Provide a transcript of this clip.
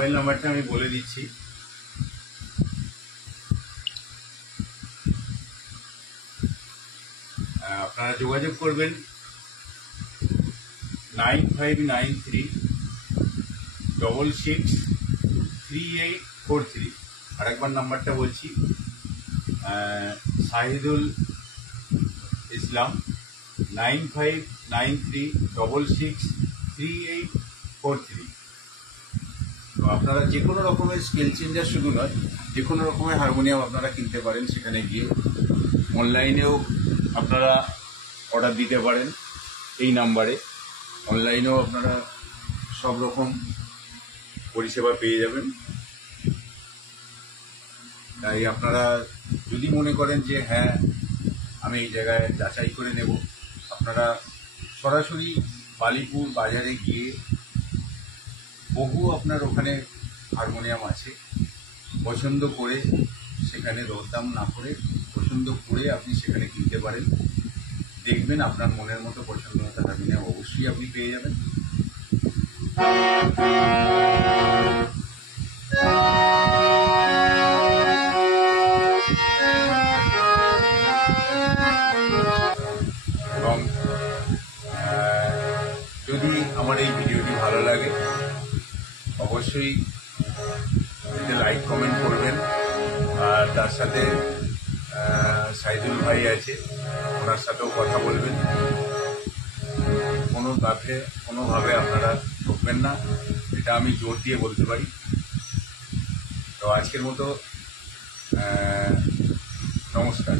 Mobile নাম্বারটা আমি বলে দিচ্ছি। আপনারা যোগাযোগ করবেন 9593663843। আরেকবার নাম্বারটা বলছি, শাহিদুল ইসলাম 9593663843। তো আপনারা যে কোনো রকমের স্কেল চেঞ্জার শুধু নয়, যে কোনো রকমের হারমোনিয়াম আপনারা কিনতে পারেন সেখানে গিয়ে। অনলাইনেও আপনারা অর্ডার দিতে পারেন এই নাম্বারে। অনলাইনেও আপনারা সব রকম পরিষেবা পেয়ে যাবেন। তাই আপনারা যদি মনে করেন যে হ্যাঁ আমি এই জায়গায় যাচাই করে নেব, আপনারা সরাসরি বালিপুর বাজারে গিয়ে বহু আপনার ওখানে হারমোনিয়াম আছে, পছন্দ করে সেখানে দরদাম না করে পছন্দ করে আপনি সেখানে কিনতে পারেন। দেখবেন আপনার মনের মতো পছন্দ মতো হারমোনিয়াম অবশ্যই আপনি পেয়ে যাবেন। এবং যদি আমার এই ভিডিওটি ভালো লাগে অবশ্যই এতে লাইক কমেন্ট করবেন। আর তার সাথে সাইদুল ভাই আছে, ওনার সাথেও কথা বলবেন। কোনোভাবে আপনারা ঠকবেন না, এটা আমি জোর দিয়ে বলতে পারি। তো আজকের মতো নমস্কার।